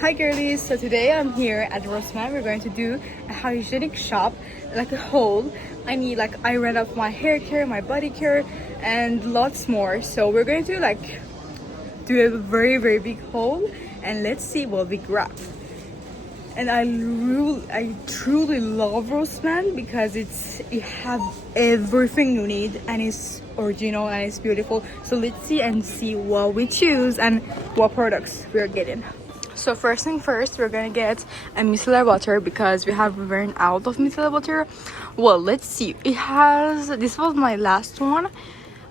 Hi girlies, so today I'm here at Restock. We're going to do a hygienic shop, like a haul. I ran up my hair care, my body care, and lots more. So we're going to do a very big haul, and let's see what we grab. And I truly love Roseman because it has everything you need and it's original and it's beautiful. So let's see what we choose and what products we're getting. So first thing first, we're gonna get a micellar water because we have run out of micellar water. Well, let's see. This was my last one.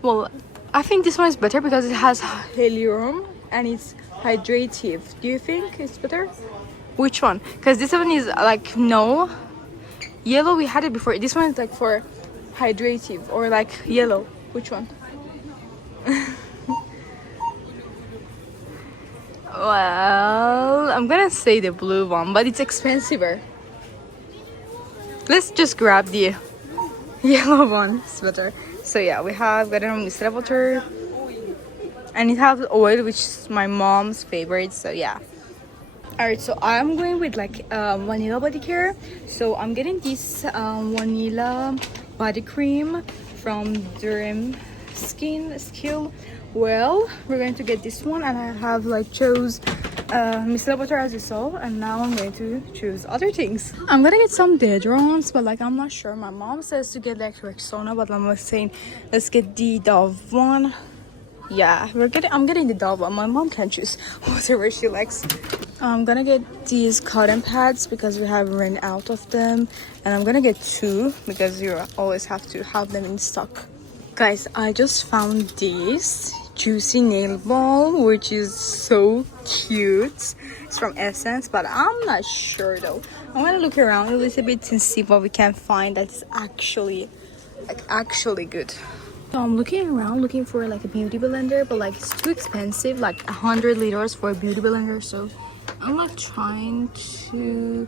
Well, I think this one is better because it has helium and it's hydrative. Do you think it's better? Which one? Because this one is like no yellow. We had it before. This one is like for hydrative or like yellow. Which one? Well, I'm gonna say the blue one, but it's expensive. Let's just grab the yellow one. It's better. So yeah, we have got a micellar water, and it has oil, which is my mom's favorite. So yeah. Alright, so I'm going with vanilla body care. So I'm getting this vanilla body cream from Durham Skin Skill. Well, we're going to get this one, and I have chose micellar water as you saw, and now I'm going to choose other things. I'm gonna get some deodorants, but I'm not sure. My mom says to get Rexona, but I'm saying let's get the Dove one. Yeah, I'm getting the Dove one. My mom can choose whatever she likes. I'm gonna get these cotton pads because we have run out of them, and I'm gonna get 2 because you always have to have them in stock. Guys, I just found this juicy nail ball, which is so cute. It's from Essence, but I'm not sure though. I'm gonna look around a little bit and see what we can find that's actually good. So I'm looking around looking for a beauty blender, but it's too expensive, 100 liters for a beauty blender. So I'm trying to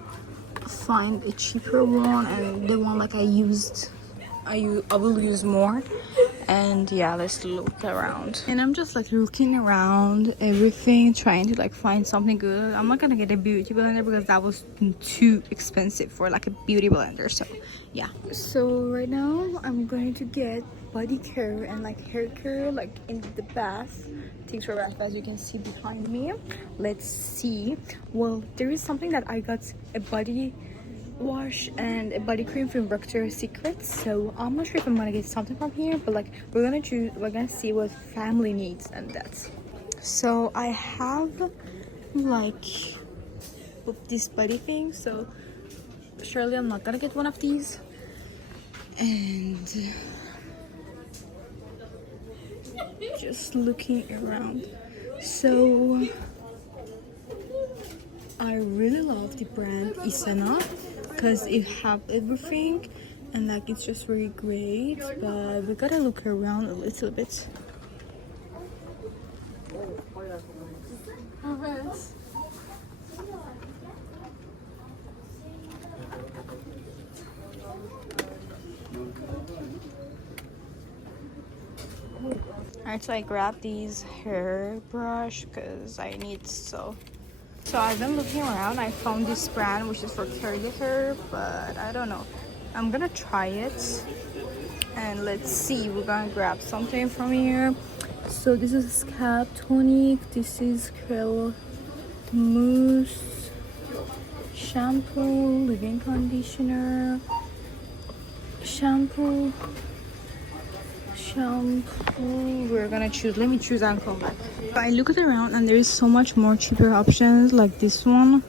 find a cheaper one, and the one I will use more. And yeah, let's look around. And I'm just looking around everything, trying to find something good. I'm not gonna get a beauty blender because that was too expensive for a beauty blender. So yeah. So right now I'm going to get body care and hair care in the bath. Things for bath, as you can see behind me. Let's see. Well, there is something that I got a body wash and a body cream from Victoria's Secret. So I'm not sure if I'm gonna get something from here, but we're gonna see what family needs, and that's. So I have this body thing, so surely I'm not gonna get one of these. And just looking around, so I really love the brand Isena because it have everything, and it's just very great. But we gotta look around a little bit. Alright, so I grabbed these hair brush because I need so I've been looking around. I found this brand which is for curly hair, but I don't know. I'm gonna try it and let's see. We're gonna grab something from here. So this is scalp tonic, this is curl mousse, shampoo, leave-in conditioner, shampoo. We're gonna choose. Let me choose and come back. I looked around and there is so much more cheaper options, like this one.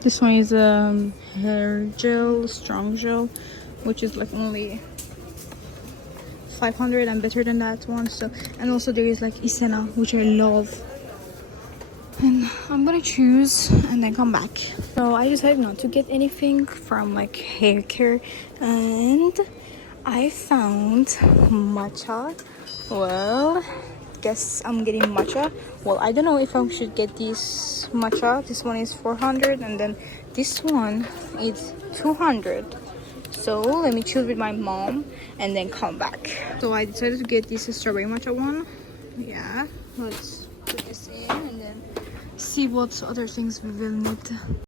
This one is hair gel, strong gel, which is only 500 and better than that one. So, and also there is Isena, which I love. And I'm gonna choose and then come back. So I decided not to get anything from hair care, and I found matcha. Well, guess I'm getting matcha. Well, I don't know if I should get this matcha. This one is 400 and then this one is 200. So let me choose with my mom and then come back. So I decided to get this strawberry matcha one. Yeah, let's put this in and then see see what other things we will need.